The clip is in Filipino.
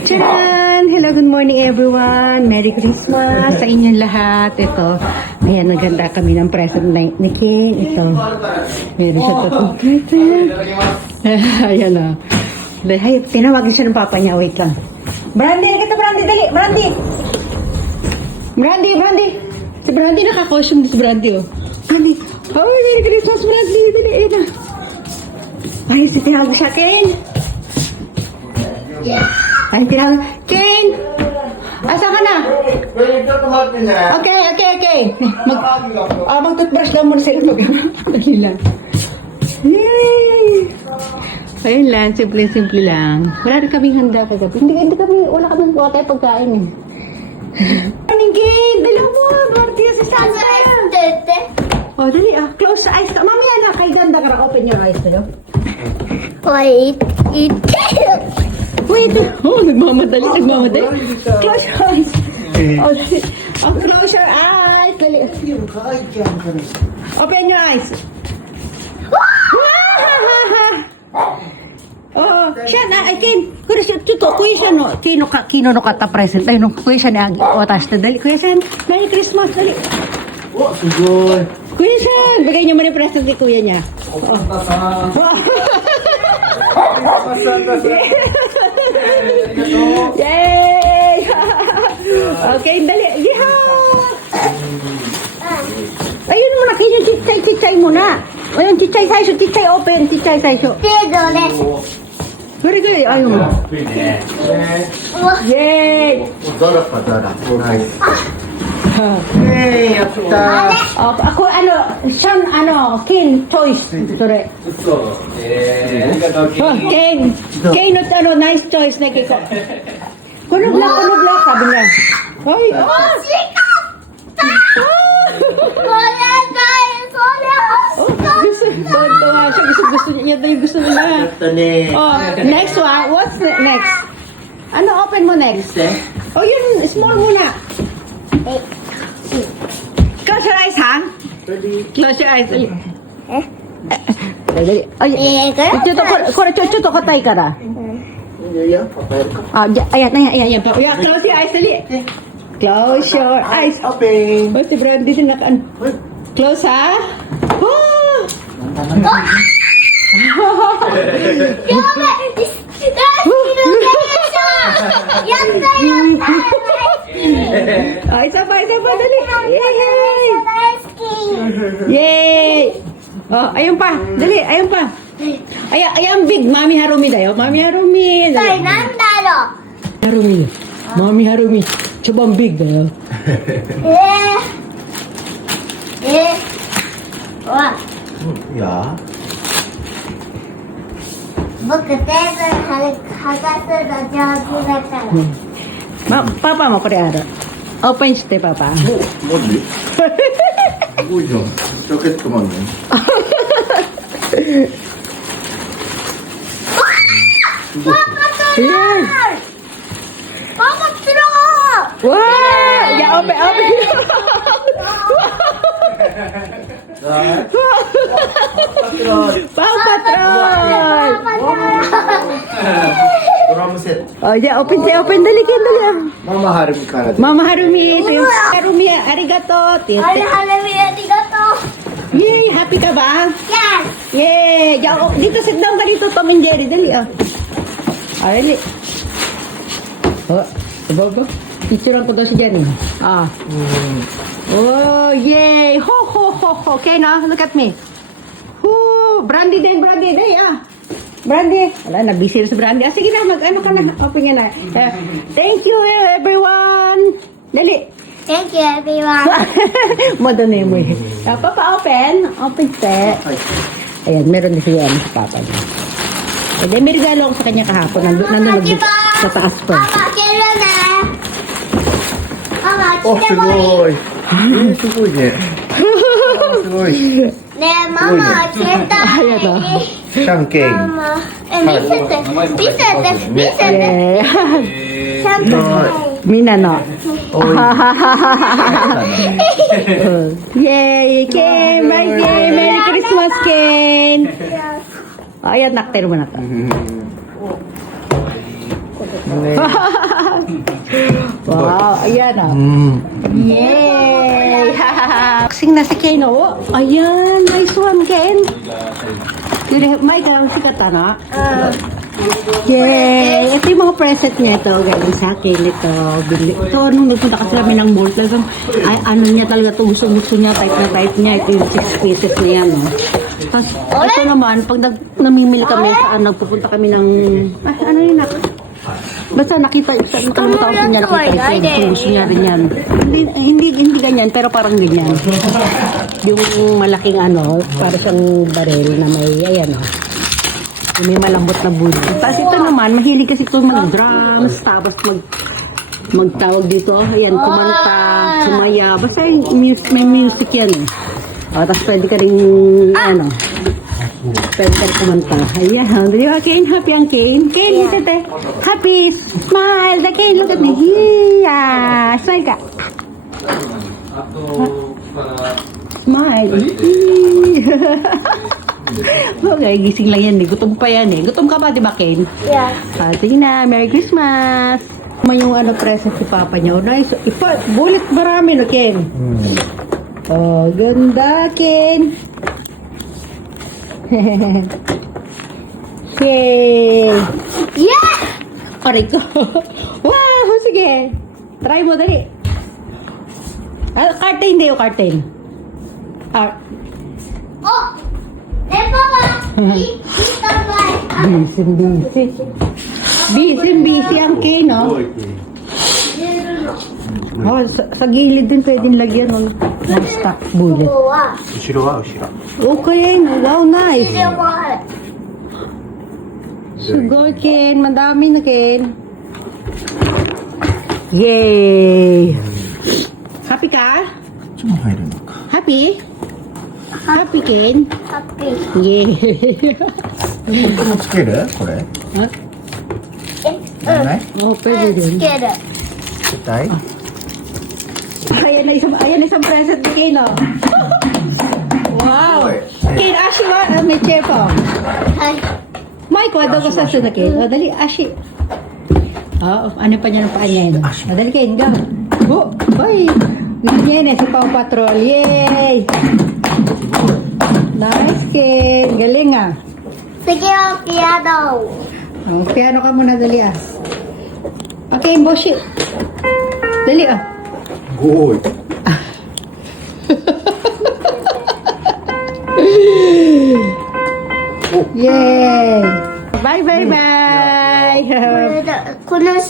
Tcharan! Hello, good morning everyone. Merry Christmas sa inyong lahat. Ito, ayan, naganda kami ng present ni King. Ito, meron siya tatong present. Ayan o. Hay, tinawagin siya ng papa niya. Wait lang. Brandy, kita Brandy, dali. Brandy! Brandy! Si Brandy naka-costume dito, Brandy oh. Brandy. Oh, Merry Christmas, Brandy. Dali, ayan na. Ay, si tinawag siya, King. Ay, tinawag. King! Asa ka na? Okay. Mag-toothbrush lang muna sa'yo. Dali lang. Yay! Ayun lang, simple lang. Wala rin kaming handa kagabi. Wala kaming tayo pagkain eh. Morning, King! Dali mo! Marty, si Santa! Oh, dali ah. Close the eyes ka. Mamaya na, kay ganda ka na. Open your eyes, dalo. Wait. Wait. Oh, nagmamadali. Close your eyes. Oh, close your eyes. Dali. Open your eyes. Oh, siya na, I can. Kuya siya, kuya siya no. Kino no kata present. Ay no, kuya siya ni Agi. O, taas na dali. Kuya siya, Merry Christmas, dali. Oh, sugoy. Kuya siya, bigay niyo muna yung present kay kuya niya. Yay! Okay, dali. Ayun muna, kayo chichay muna. Ayun, chichay open. Very good. Ayun. Yay! Hey, yatta. Ako, Sean, King, choice. Sorry. King, nice choice na kiko. Kuno black, sabi niya. Ay, gusto niya Oh, next one. What's next? Ano open mo next? Oh, yun, small muna. Close your eyes, Han. Close your eyes. Ay, chuto ko tayo ka na. Ayan. Close your eyes, dali. Close your eyes. Open. Oh, si Brandy din Close, ha? Oh! Isa pa, dali. Yay! Oh, ayun pa. Dali, ayun pa. Ayan big. Mami Harumi dayo. Mami Harumi. Mami Harumi. Cobang big dayo. Ya. Papa mo pare ada. Openしてパパ。マジ？すごいじゃん。ジャケットもあるね。Wah, ya open. Paw Patrol. Drum set. Oh, ya open dali. Mama Harumiからで。Mama Harumi, Harumi, arigato. Yay, happy ka ba? Yes. Yay! Dito, sit down ka dito, Tom and Jerry. Dali, oh. Dali. Oh, bago. Picturean ko daw si Jenny. Oh, yay! Ho. Okay, no? Look at me. Brandy din, Brandy. Wala, na-busy na si Brandy. Sige na, mag-ano ka na. Open nga na. Thank you, everyone. Dali. Thank you, everyone. Madali mo eh. Papa, open. Open set. Ayan, meron din siya sa papa niya. E then, may regalo ako sa kanya kahapon. Nandun sa taas pa. Mama, kailan na? Mama, お、すごい。すごいね。すごい。ねえ、ママ、携帯。シャンケン。ママ、見せて。シャンプー。みんなの。イェーイ、ケン、メリークリスマスケン。Ayan, nakter mo na to. Wow, ayan ah. Mm. Yay! Kasing na si Ken, oh. Ayan, nice one, Ken. May karang sikat na. Yay! Ito yung mga present niya ito. Galing sa akin ito. Ito, nung nagpunta kasi kami ng mall, talagang, ano niya talaga ito, gusto niya, type na type niya. Ito yung 6 pieces na yan, oh. Tapos, ito naman, pag namimili kami, nagpupunta kami ng, ano yun, basta nakalimutan ko niya, nakita yung gusto niya rin yan. Hindi ganyan, pero parang ganyan. Yung malaking ano, para siyang baril na may, ayan o. May malambot na bulo. Tapos ito naman, mahilig kasi ito mag-drums, tapos magtawag dito, ayan, kumanta, sumaya. Basta may music yan eh. O, tapos pwede ka rin, ano, pwede ka rin kumanta. Ayan, di ba, Kane? Happy ang Kane? Kane, look at it. Happy, smile. The Kane, look at me. Yeah, smile ka. Smile. Okay, gising lang yan eh. Gutom pa yan eh. Gutom ka ba, di ba, Kane? Yeah. Sige na, Merry Christmas. May yung ano, present si Papa niya. Oh, nice. Bulit marami, no, Ken? Oh, ganda, Ken. Yay! Yeah! Aray ko. Wow! Sige. Try mo, dali. Curtain, hindi yung curtain. Oh! Papa! Eat the rice. Busy ang Ken, no? Oh, sa gilid din pwedeng lagyan ng stock bullet. 後ろは後ろ。 Okay, wow, nice. What? Sugar, Ken. Madami na, Ken. Yay! Happy ka? こっちも入るのか。 Happy? Happy, Ken? Happy. Yay! これもつけるこれ Huh? いらない Oh, pwede din. Scared. 絶対 Ayan na isang present ni Ken, oh. Wow! Ken, Ashi, may chepo. Mike, wala ko sa sunod, Ken. O, dali, Ashi. Oh, ano pa niya ng paan niya yun? O, dali, Ken, go. Oh, boy. Ganyan eh, si Pao Patrol. Yay! Nice, Ken. Galing, ah. Sige, piano. Oh, piano ka muna, dali, ah. Okay, Boshi. Dali, ah. おーい。 Yay! Bye, bye, bye! この下